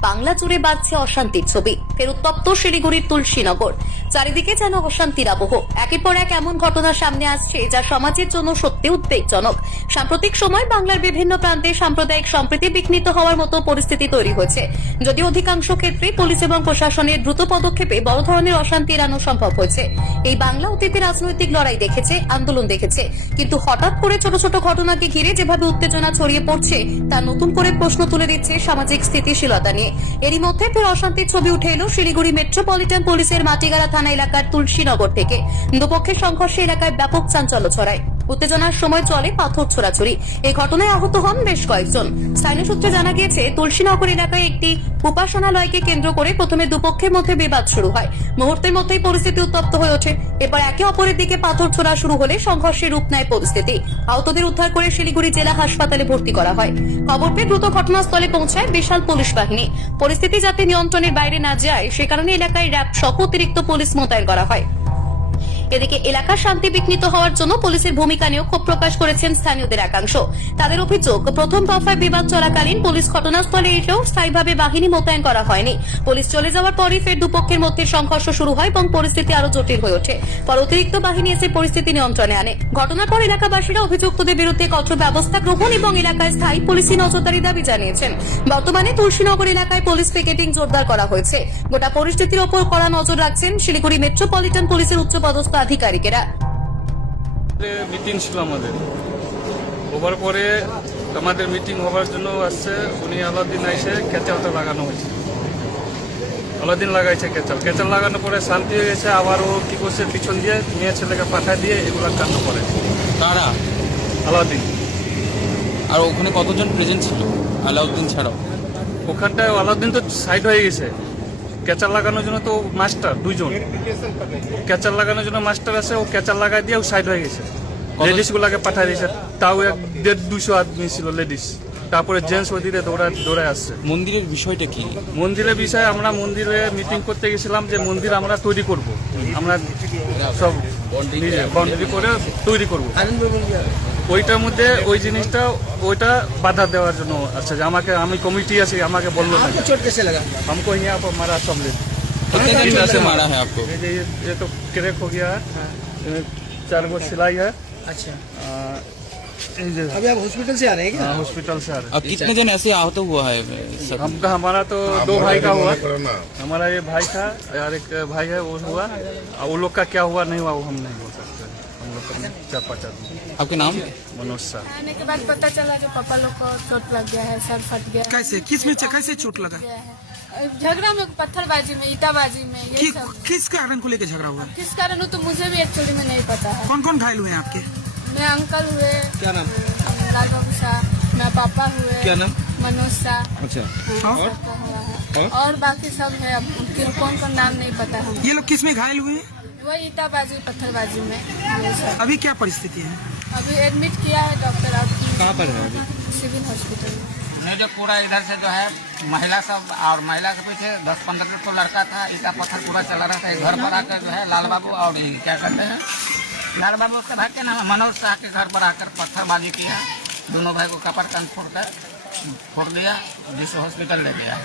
বাংলা জুড়ে বাজছে অশান্তির ছবি। ফের উত্তপ্ত শিলিগুড়ির তুলসীনগর। চারিদিকে যেন অশান্তির আবহ একের পর এক এমন ঘটনা সামনে আসছে যা সমাজের জন্য সত্যি উদ্বেগজনক সাম্প্রতিক সময় বাংলার বিভিন্ন প্রান্তে সাম্প্রদায়িক সম্প্রীতি বিঘ্নিত হওয়ার মতো পরিস্থিতি তৈরি হয়েছে। যদিও অধিকাংশ ক্ষেত্রে পুলিশ এবং প্রশাসনের দ্রুত পদক্ষেপে বড় ধরনের অশান্তি এড়ানো সম্ভব হয়েছে। এই বাংলা অতীতে রাজনৈতিক লড়াই দেখেছে, আন্দোলন দেখেছে। কিন্তু হঠাৎ করে ছোট ছোট ঘটনাকে ঘিরে যেভাবে উত্তেজনা ছড়িয়ে পড়ছে, তা নতুন করে প্রশ্ন তুলে দিচ্ছে সামাজিক স্থিতিশীলতা নিয়ে। এরই মধ্যে ফের অশান্তির ছবি উঠে এলো শিলিগুড়ি মেট্রোপলিটন পুলিশের মাটিগাড়া থানা এলাকার তুলসীনগর থেকে। দুপক্ষের সংঘর্ষে এলাকায় ব্যাপক চাঞ্চল্য ছড়ায়। উত্তেজনার সময় চলে পাথর ছোড়াছুড়ি। এই ঘটনায় আহত হন বেশ কয়েকজন। স্থানীয় সূত্রে জানা গিয়েছে, তুলসীনগর এলাকায় একটি উপাসনালয়কে কেন্দ্র করে প্রথমে দুপক্ষের মধ্যে বিবাদ শুরু হয়। মুহূর্তের মধ্যেই পরিস্থিতি উত্তপ্ত হয়ে ওঠে। এরপর একে অপরের দিকে পাথর ছোড়া শুরু হলে সংঘর্ষের রূপ নেয় পরিস্থিতি। আহতদের উদ্ধার করে শিলিগুড়ি জেলা হাসপাতালে ভর্তি করা হয়। খবর পেয়ে দ্রুত ঘটনাস্থলে পৌঁছায় বিশাল পুলিশ বাহিনী। পরিস্থিতি যাতে নিয়ন্ত্রণের বাইরে না যায়, সে কারণে এলাকায় র্যাব সহ অতিরিক্ত পুলিশ মোতায়েন করা হয়। এদিকে এলাকার শান্তি বিঘ্নিত হওয়ার জন্য পুলিশের ভূমিকা নিয়েও ক্ষোভ প্রকাশ করেছেন স্থানীয়দের একাংশ। তাদের অভিযোগ, প্রথম দফায় বিবাদ চলাকালীন পুলিশ ঘটনাস্থলে এসেও স্থায়ীভাবে বাহিনী মোতায়েন করা হয়নি। পুলিশ চলে যাওয়ার পরই ফের দুপক্ষের মধ্যে সংঘর্ষ শুরু হয় এবং পরিস্থিতি আরও জটিল হয়ে ওঠে। পর অতিরিক্ত বাহিনী এসে পরিস্থিতি নিয়ন্ত্রণে আনে। ঘটনার পর এলাকাবাসীরা অভিযুক্তদের বিরুদ্ধে কঠোর ব্যবস্থা গ্রহণ এবং এলাকায় স্থায়ী পুলিশি নজরদারি দাবি জানিয়েছেন। বর্তমানে তুলসীনগর এলাকায় পুলিশ পিকেটিং জোরদার করা হয়েছে। গোটা পরিস্থিতির ওপর কড়া নজর রাখছেন শিলিগুড়ি মেট্রোপলিটন পুলিশের উচ্চপদস্থ আধিকারিকেরা। মিটিং ছিল আমাদের। হবার পরে আমাদের মিটিং হবার জন্য আসছে উনি আলাদিন এসে কেচালটা লাগানো হয়েছে। আলাদিন লাগাইছে কেচাল। কেচাল লাগানোর পরে শান্তি হয়ে গেছে আবার ও কি করছে পিছন দিয়ে মেয়ে ছেলেকে পাঠা দিয়ে এগুলা কাণ্ড করে। তারা আলাদিন। আর ওখানে কতজন প্রেজেন্ট ছিল আলাউদ্দিন ছাড়াও? ওখানটায় আলাউদ্দিন তো সাইড হয়ে গেছে। কেচাল লাগানোর জন্য তো মাস্টার দুইজন। কেচাল লাগানোর জন্য মাস্টার আছে ও কেচাল লাগাই দিয়ে ও সাইড হয়ে গেছে। লেডিস গুলাকে পাঠাই দিয়েছে। তাও এক দেড় দুশো আদমি ছিল লেডিস তারপরে জেন্টস ওদিকে দৌড়ায় দৌড়ায় আসছে। মন্দিরের বিষয়টা কি? মন্দিরের বিষয়ে আমরা মন্দিরে মিটিং করতে গেছিলাম যে মন্দির আমরা তৈরি করব। আমরা সব বাউন্ডারি করে তৈরি করব। ওইটার মধ্যে ওই জিনিসটা ওইটা বাধা দেওয়ার জন্য আচ্ছা যে আমাকে আমি কমিটি আছি আমাকে বললো না चोट कैसे लगा हमको यहाँ पर मारा सब ले कितने दिन से मारा है आपको ये ये ये तो क्रैक हो गया है ये चार गो सिलाई है अच्छा आ, ये जो अभी आप हॉस्पिटल से आ रहे हैं क्या हाँ, हॉस्पिटल से आ रहे हैं। अब कितने जन ऐसे आहत हुआ है सब हमका हमारा तो दो भाई का हुआ हमारा ये भाई था और एक भाई है वो हुआ और वो लोग का क्या हुआ नहीं हुआ वो हम नहीं बोल सकते हम लोग का चार पाँच आदमी आपके नाम? मनोज शाह आने के बाद पता चला कि पापा लोग को चोट लग गया है सर फट गया कैसे? किसमें कैसे चोट लगा? झगड़ा में पत्थरबाजी में ईटाबाजी में ये कि, सब। किस कारण को लेकर झगड़ा हुआ? किस कारण हो तो मुझे भी एक्चुअली में नहीं पता है। कौन कौन घायल हुए आपके? मैं अंकल हुए। क्या नाम? लाल बाबू शाह। मैं पापा हुए। क्या नाम? मनोज शाह। अच्छा। हाँ, और? हुआ है और बाकी सब है। अब उनके कौन कौन नाम नहीं पता। है ये लोग किसमें घायल हुए? हैं वही ईटाबाजी पत्थरबाजी में ये सब। अभी क्या परिस्थिति है? अभी एडमिट किया है डॉक्टर अब कहाँ पर है अभी? सिविल हॉस्पिटल में। जो पूरा इधर से जो है महिला सब और महिला के पीछे दस पंद्रह तो लड़का था ईटा पत्थर पूरा चला रहा था घर पर आकर जो है लाल बाबू और ये क्या कहते हैं? लाल बाबू उसका भाई के नाम है मनोज शाह के घर पर आकर पत्थरबाजी किया दोनों भाई को कपड़ कान फोड़ कर फोड़ दिया जिस हॉस्पिटल ले गया।